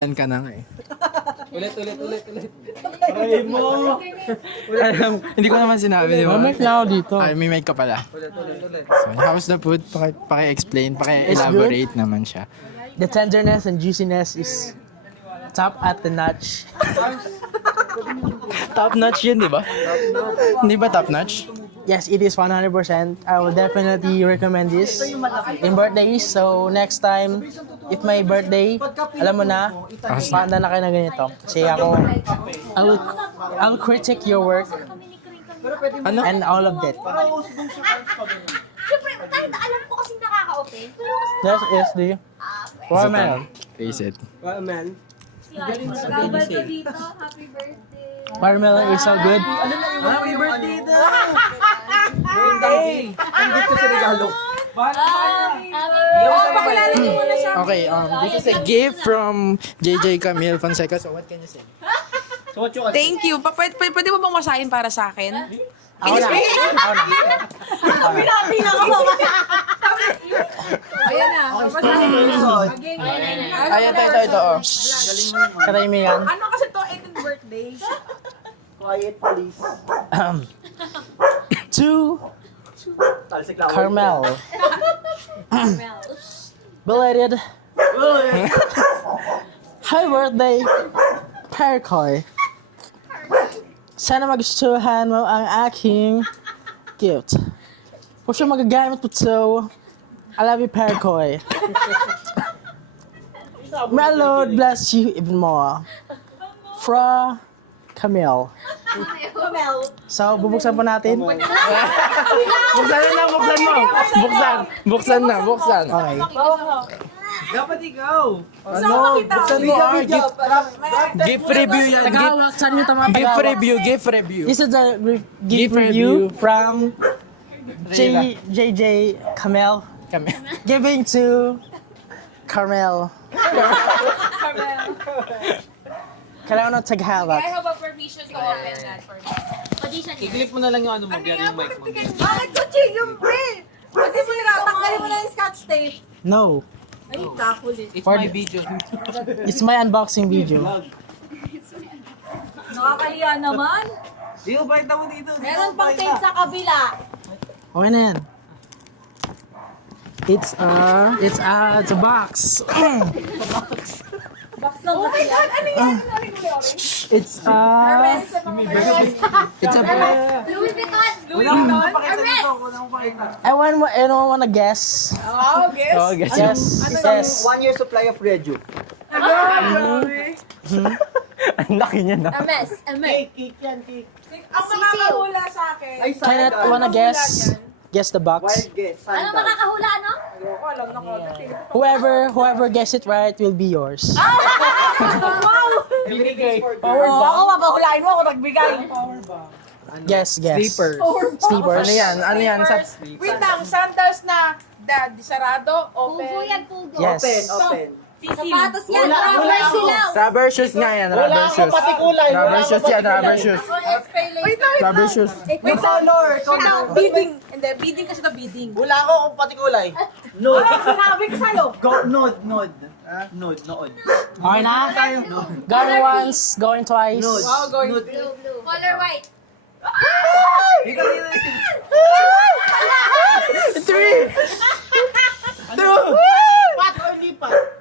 Yan ka na nga eh. Ulit. Ay mo! Hindi ko naman sinabi, di ba? May ako dito. Ay, may mic ka pala. Ulit. So, how's the food? Paki-explain, paki-elaborate naman siya. The tenderness and juiciness is top at the notch. Top notch yun, di ba? Hindi ba top notch? Yes, it is 100%. I will definitely recommend this in birthdays. So next time, if my birthday, alam mo na, paanda na kayo na ganito. Kasi ako, I'll critique your work Ano? and all of that. Siyempre, kahit alam ko kasing nakaka-open, pero kasi Yes, yes, do you? Watermelon. Face it. nagabal ko dito, happy birthday. Watermelon is so good. Happy birthday daw! Birthday! Ang dito sa regalo. Pakilala niyo muna siya. Okay, this is a gift from JJ Camille Fonseca. So, what can you say? Thank you. Pwede mo bang masahin para sa akin? Ako na. Ayan na. Ay, ito. Oh. Katay mo yan. Ano kasi to 18th birthday? To Carmel. Belated. Happy birthday, Parakoy. Sana magustuhan mo ang aking gift. For sure magagamit mo to. I love you, Parakoy. May Lord bless you even more. Fra Camille. So, bubuksan po natin. Buksan na, buksan mo! Buksan. Okay. Dapat ikaw! Ano? Buksan mo, gift review yan. Tagawak, saan yung tama Gift tagawak? review. This is the gift Gift review. review from JJ Camille, Kami. giving to Carmel. Kailangan ng Tagalog. I have a permission to open that for me. Audition niya. I-click mo na lang yung ano mo, yung mic mo. Bakit ko chigong pre? Kasi sinatanggalin mo na yung scotch tape. No, Ay, kakulit. It's For my the- video. it's my unboxing video. Nakakahiya naman. Di ko pakita mo dito. Meron pang tape sa kabila. Okay na yan. It's a box. Box lang kasi yan. It's a Louis Vuitton. Wala mo pakita dito. Wala mo pakita. anyone wanna guess? Oh, guess. Oh, guess. Yes, yes. 1 year supply of Reju. Ang laki niya na. A mess. Cake yan, cake. Ang makakahula sa akin. Ay, Kenneth wanna guess? Guess the box. Wild guess. Ano makakahula, ano? Ayoko, alam na ko. Whoever guess it right will be yours. Binigay. Ako, mapahulain mo ako nagbigay. Guess. Sleepers. Sleepers. Ano yan? Wait lang, sandals na sarado, Pugo open. yan, pugo. Yes. Open. Sapatos yan, rubber silaw. Rubber shoes nga yan. Rubber shoes. kulay. Rubber shoes yan. Rubber shoes. Wait lang. Rubber shoes. Wait lang. Bidding. Hindi, bidding kasi na bidding. Wala ako kung pati kulay. Nod. Sinabi ko sa'yo. Go, nod. Nod, nood. Okay na? Going once, going twice. Wow, going. Blue. Color white. Pat or lipat?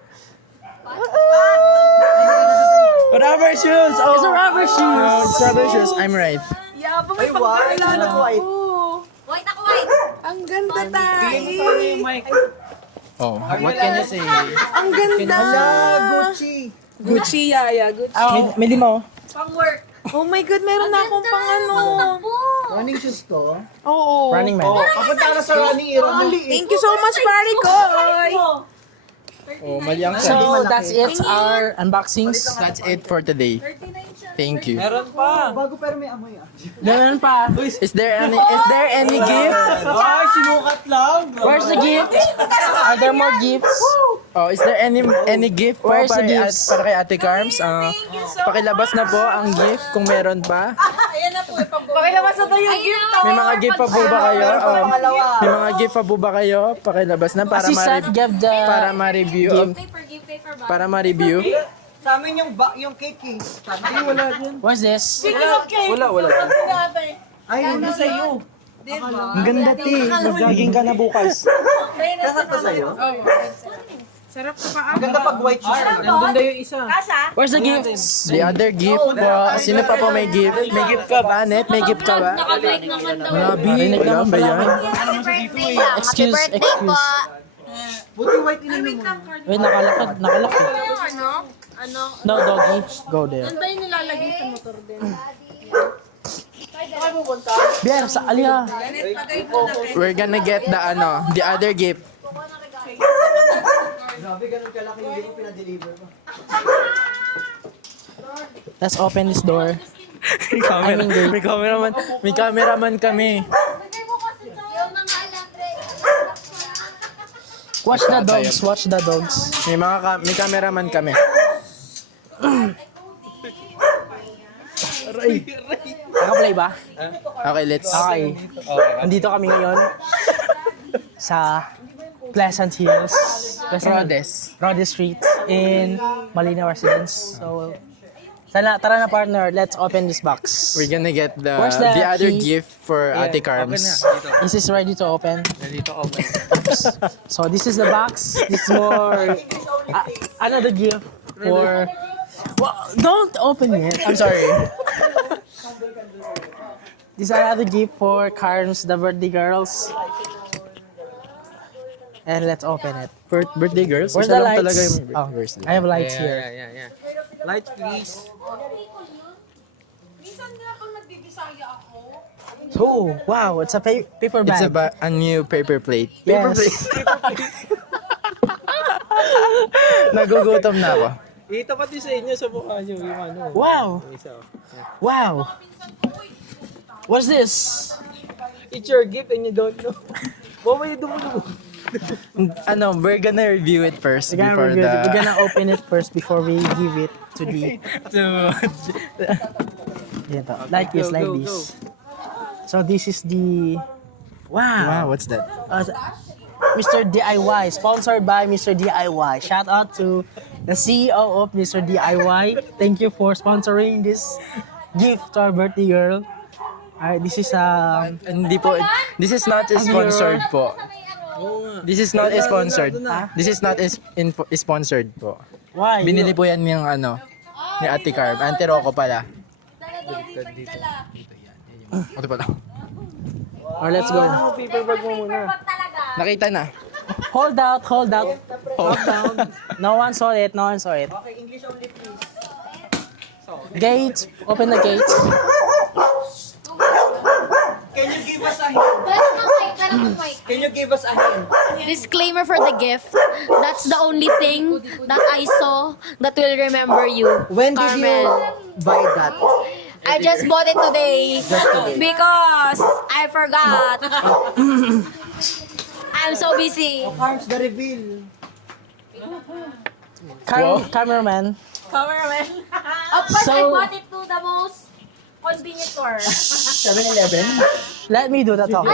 Rubber shoes! Oh. It's a rubber shoes. It's rubber shoes. I'm right. Yabang Ay, may white. pagkakilala Ano, white? ko. White ako white. Ang ganda tayo. Yung mic. Oh, what can you say? Ang ganda. Gucci. Gucci, Yaya. Gucci. May limo. Pang work. Oh my God, meron na akong pang ano. Running shoes to? Oo. Running Man. Kapunta na sa running era mo. Thank you so much, pare ko. Oh, mali ang So that's it, our unboxings. That's it for today. Thank you. Meron pa. Bago pero may amoy ah. Ganun pa. Is there any gift? Ay, sinukat lang. Where's the gift? Are there more gifts? Oh, is there any gift po Where's the para, gifts? para kay Ate Carms? Pakilabas na po ang gift kung meron pa. Ayan na po. Pakilabas na tayo yung gift. May mga gift pa po ba kayo? May mga gift pa po ba kayo? Pakilabas na para Assistant, give the... ma-review. Paper, give paper ba? Para ma-review. Sa amin yung cake eh. Ay, wala din. What's this? Wala. Ay, hindi sa'yo. Ang ganda, te. Mag-jogging ka na bukas. Kasakta sa'yo? Ang ganda pag white shoes. Nandun na yung isa. Kasha? Where's the gifts? The other gift. Sino pa po may gift? May gift ka ba, Net? May gift ka ba? Nakabike naman daw. Grabe, narinig naman ba yan? Happy birthday lang. Excuse, excuse. Buti white ininom mo. Wait, nakalakad. Yung ano? No, doggy. Go there. Ano ba yung nilalagay sa motor din? Bier, sa aliya. We're gonna get the other gift. Grabe, ganun kalaki yung gift pinadeliver mo. Let's open this door. May cameraman kami. Watch the dogs, watch the dogs. May cameraman kami. Naka-play ba? Okay, let's. Okay. Andito kami ngayon sa Pleasant Hills. Rhodes Street in Malinaw Residence. So, tara na partner, let's open this box. We're gonna get Where's the the other key? gift for Ate Carms. Is this ready to open? Nandito open. So this is the box. This is more another gift for. Well, don't open it. I'm sorry. This is another gift for Carms, the birthday girls. And let's open it. Birthday girls? Where's Isa the lang lights? talaga yung Oh, birthday. I have lights here. Yeah. Lights, please. Minsan nga pang nagbibisaya ako. Oh, wow, it's a paper It's bag. a new paper plate. Yes. Nagugutom na ako. Itapat din sa inyo sa mukha nyo yung ano. Wow, Yung isa. wow. What's this? It's your gift and you don't know. Mamaya dumulo. We're gonna review it first We're before gonna open it first before we give it to the. Dito. Like this, like Go. this. So this is the. Wow, Wow. what's that? Mr. DIY, sponsored by Mr. DIY. Shout out to the CEO of Mr. DIY. Thank you for sponsoring this gift to our birthday girl. Alright, this is Hindi po, this is not sponsored po. This is not sponsored. This is not sponsored po. why? Binili po yan yung ni Ate Carm. Ante Rocco pala. Ito pala. Or let's go. Paper bag mo muna. Nakita na. Hold out. No one saw it. Okay, English only please. Gate. Open the gate. Can you give us a hint? Can you give us a hint? Disclaimer for the gift. That's the only thing that I saw that will remember you, When did you Carmel. buy that? I just bought it today because I forgot. I'm so busy. Carms, the reveal. Cameraman. Of course, I So- bought it to the most convenient store. 7-Eleven? Let me do the talk.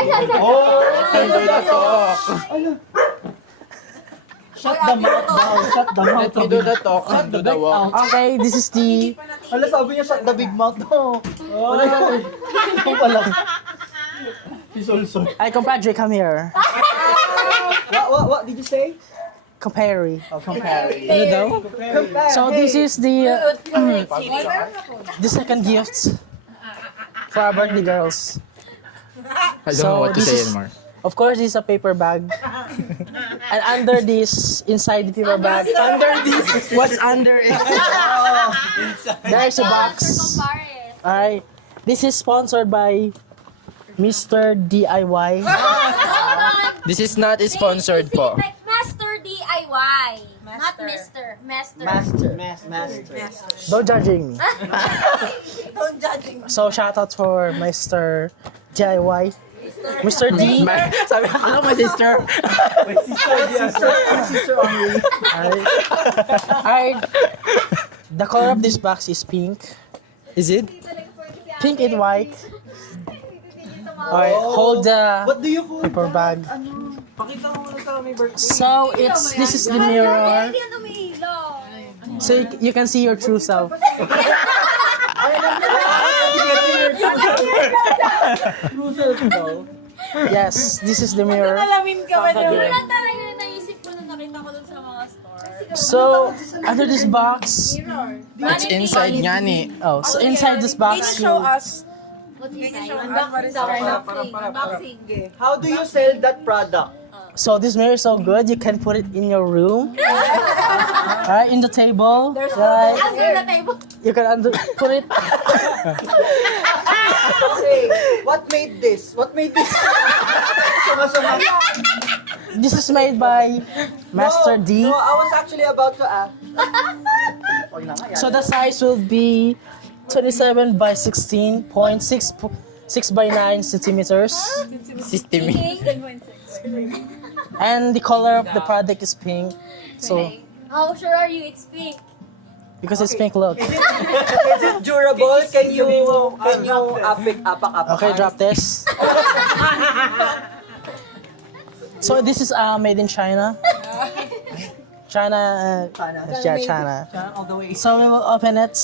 Shut the mouth daw. Shut the mouth. Let me do the talk and do the walk. Okay, this is the. Wala, sabi niya shut the big mouth daw. Wala na. Ito pala. He's also. Ay, compadre, come here. What did you say? Compare. Compare. Ano daw? Compare. So this is the second gift for our birthday girls. I don't So, know what to this say is- anymore. Of course, this is a paper bag. And under this, inside the paper bag, what's under it? There's a box. Alright. This is sponsored by Mr. DIY. This is not sponsored po. Like Master DIY. Not Mr. Master. Master. Don't judging me. Don't judging me. So, shout out for Mr. DIY. Mr. D. Sabi ko, my sister. Sister only. Alright. The color of this box is pink. Is it? Pink and white. Alright, hold the What do you call paper bag. Pakita mo muna sa may birthday. So, this is the mirror. So you can see your true self. Yes, this is the mirror. Alamin ka ba naman? Wala talaga yung naisip ko na nakita ko dun sa mga store. So, under this box, It's inside nga ni. oh, so inside this box, you, us. What's inside? Unboxing. How do you sell that product? so this mirror is so good, you can put it in your room, right, in the table, right, Under the table. you can put it, Okay, what made this? What made this? Sama-sama. this is made by Master D, No, I was actually about to ask. so the size will be 27 by 16.6 by 9 centimeters, System. and the color of the product is pink, so How sure are you it's pink? because it's pink, look. Is it durable? Can you apak-apak? Okay, drop this. So this is made in China. China. Yeah, China. All the way. So we will open it.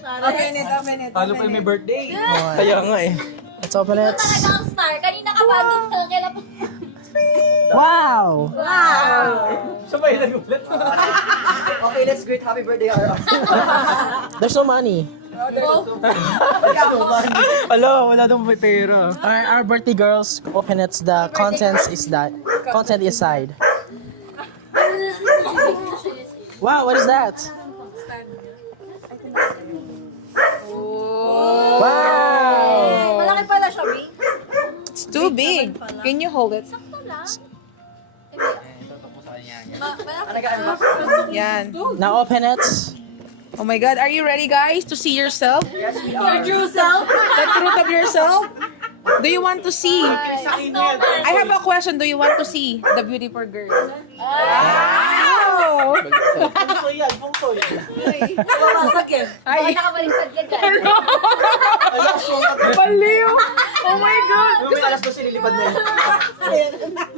Open it. Paano pa may birthday? Kaya nga eh. Let's open it. Talaga ang star. Kanina ka pa doon ka. Kailan po? Wow! Sabay nagulat. Okay, let's greet happy birthday, RR. There's no money. Ala, wala daw may pera. Our birthday girls open it. The contents is that. Content is side. Wow, what is that? Wow! Malaki pala siya, B. It's too big. Can you hold it? Sakto lang. Yan. Now open it. Oh my God, are you ready, guys, to see yourself? Your true self. The truth of yourself? Do you want to see? I have a question. Do you want to see the beautiful girl? Wow! Pungso yan, pungso yan. Nakapasok yan. Baka nakabaliktad ka dyan. Baliw! Oh my God! May alas na sililipad na yun.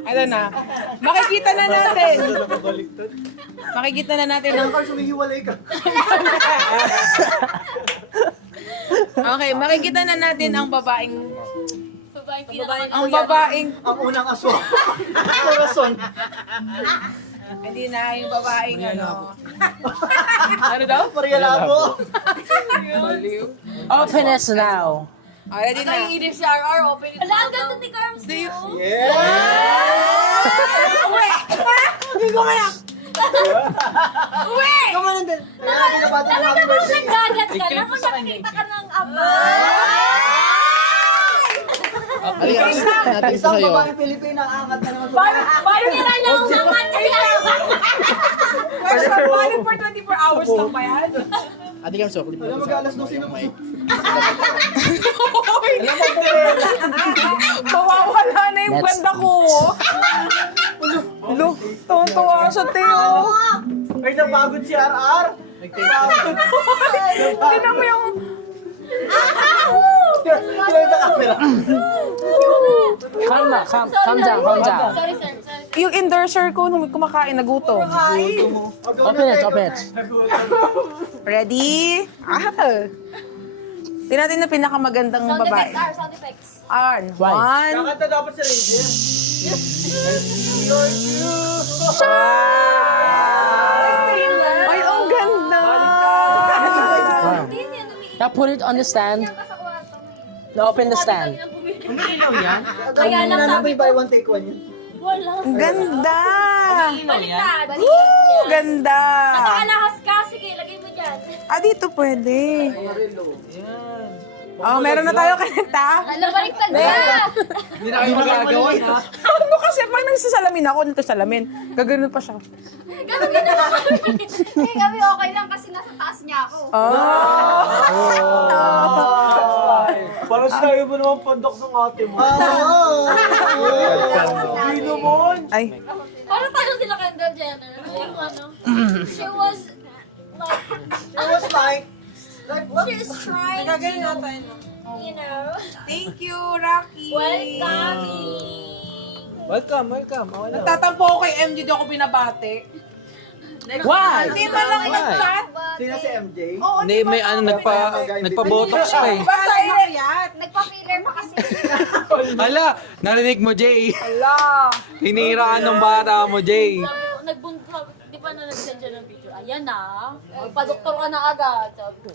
Ano na? Makikita na natin. Makikita na natin ang... Carl, sumihiwalay ka. Okay, makikita na natin ang babaeng... Babaeng pinaka- Ang babaeng... Ang unang aso. Corazon. Hindi na, yung babaeng ano... Ano daw? Maria Labo. Open it now. Oh, ready na. Naiinip si RR, open it. Ala, ang ganda ni Carms. Do you... Yeah! Come on, then. Talaga ba nagagat ka? Naman nakita ka ng Natin Isang sa'yo. babaeng Pilipina ang angat na naman. Paano nila na umangat kasi Question, valid for 24 hours lang ba yan? Ate Kamso, clip Alam mo, mag-alas 12 na po. Mawawala na yung Let's- banda ko. Lo, tuwan-tuwa sa Teo. Ay, napagod si RR. Tignan mo yung... Clear the camera. Calm down, calm down, calm down. Sorry, sir. Sorry. Yung endorser ko nung kumakain, nagutom. Open it, open it. Ready? Tingnan natin na pinakamagandang Sound babae. effects, sound effects. Why? One. Kakanta dapat si Ranger. Ay, ang ganda! Wow. Hindi niya umiiyak Now put it on the stand. pa sa kwarto. Now open the stand. Kaya lang sabi May buy one take one yun. wala. Ang ganda! Baliktad. Woo! Ganda! Nakalahas ka. Sige, lagay mo dyan. Ah, dito pwede. Oh, meron na tayo kanta. Alam, baliktad ka. Hindi na kayo magagawa. Ano kasi pag nagsasalamin ako, nito salamin. Gaganon pa siya. Ganun din naman kami. Eh, kami okay lang kasi nasa taas niya ako. Parang sinabi mo naman pandok ng ate mo. Hindi naman. Ay, Parang tayo sila Kendall Jenner. Yung ano, she was like, It was like what? she is trying to, you know, thank you, Rocky. welcome. Welcome. Tatampo ako kay MJ, di ako binabate. Why? Hindi man lang nag-chat. Sino si MJ? Hindi, may ano, nagpa-botox pa eh. Basta yan. Nagpa-filler pa kasi. Hala, narinig mo, Jay. Hala. Tinira ng bata mo, Jay. Nagbunta, di ba na nag-send siya ng picture? Ayan na, padoktor ka na agad. Sabi ko,